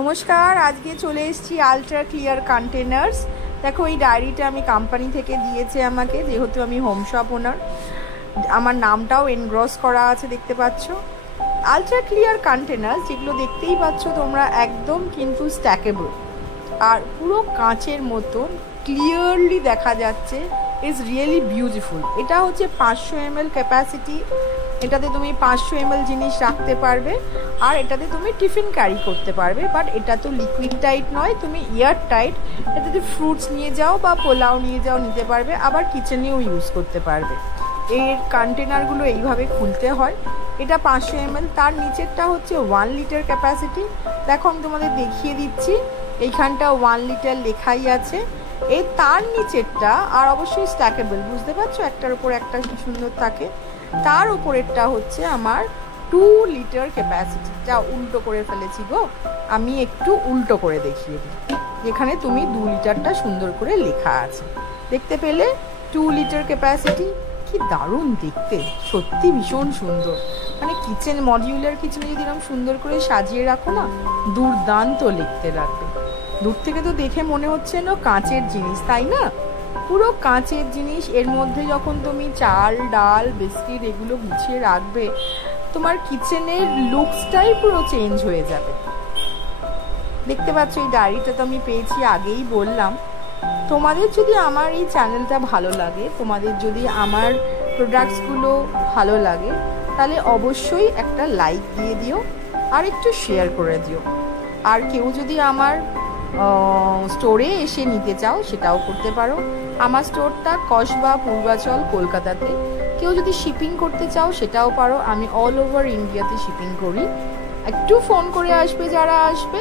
নমস্কার, আজকে চলে এসেছি আলট্রা ক্লিয়ার কন্টেনার্স। দেখো, এই ডায়েরিটা আমি কোম্পানি থেকে দিয়েছে আমাকে, যেহেতু আমি হোম শপ ওনার। আমার নামটাও এনগ্রস করা আছে, দেখতে পাচ্ছ। আলট্রা ক্লিয়ার কন্টেনার্স যেগুলো দেখতেই পাচ্ছ তোমরা, একদম কিন্তু স্ট্যাকেবল আর পুরো কাঁচের মতন ক্লিয়ারলি দেখা যাচ্ছে। Is really beautiful. এটা হচ্ছে 500 ml ক্যাপাসিটি। এটাতে তুমি 500 ml জিনিস রাখতে পারবে, আর এটাতে তুমি টিফিন ক্যারি করতে পারবে। বাট এটা তো লিকুইড টাইট নয়, তুমি এয়ার টাইট। এটাতে ফ্রুটস নিয়ে যাও বা পোলাও নিয়ে যাও, নিতে পারবে, আবার কিচেনেও ইউজ করতে পারবে। এর কন্টেনারগুলো এইভাবে খুলতে হয়। এটা 500 ml। তার নিচেরটা হচ্ছে 1 লিটার ক্যাপাসিটি। দেখো, আমি তোমাদের দেখিয়ে দিচ্ছি, এইখানটা 1 লিটার লেখাই আছে। এই তার নিচেরটা, আর অবশ্যই স্ট্যাকেবল, বুঝতে পারছো, একটার উপর একটা কি সুন্দর থাকে। তার উপরেরটা হচ্ছে আমার 2 লিটার ক্যাপাসিটি। যা উল্টো করে ফেলেছি গো, আমি একটু উল্টো করে দেখিয়ে দিই। যেখানে তুমি 2 লিটারটা সুন্দর করে লেখা আছে, দেখতে পেলে? 2 লিটার ক্যাপাসিটি। কি দারুণ দেখতে, সত্যি ভীষণ সুন্দর। মানে কিচেন, মডিউলার কিচেনে যদি এরকম সুন্দর করে সাজিয়ে রাখো না, দুর্দান্ত লিখতে লাগবে। দূর থেকে তো দেখে মনে হচ্ছে না কাঁচের জিনিস, তাই না? পুরো কাঁচের জিনিস। এর মধ্যে যখন তুমি চাল, ডাল, বিস্কিট এগুলো গুছিয়ে রাখবে, তোমার কিচেনের লুকসটাই পুরো চেঞ্জ হয়ে যাবে। দেখতে পাচ্ছ, এই ডায়েরিটা তো আমি পেয়েছি, আগেই বললাম। তোমাদের যদি আমার এই চ্যানেলটা ভালো লাগে, তোমাদের যদি আমার প্রোডাক্টসগুলো ভালো লাগে, তাহলে অবশ্যই একটা লাইক দিয়ে দিও আর একটু শেয়ার করে দিও। আর কেউ যদি আমার স্টোরে এসে নিতে চাও, সেটাও করতে পারো। আমার স্টোরটা কসবা, পূর্বাচল, কলকাতাতে। কেউ যদি শিপিং করতে চাও, সেটাও পারো। আমি অল ওভার ইন্ডিয়াতে শিপিং করি। একটু ফোন করে আসবে যারা আসবে,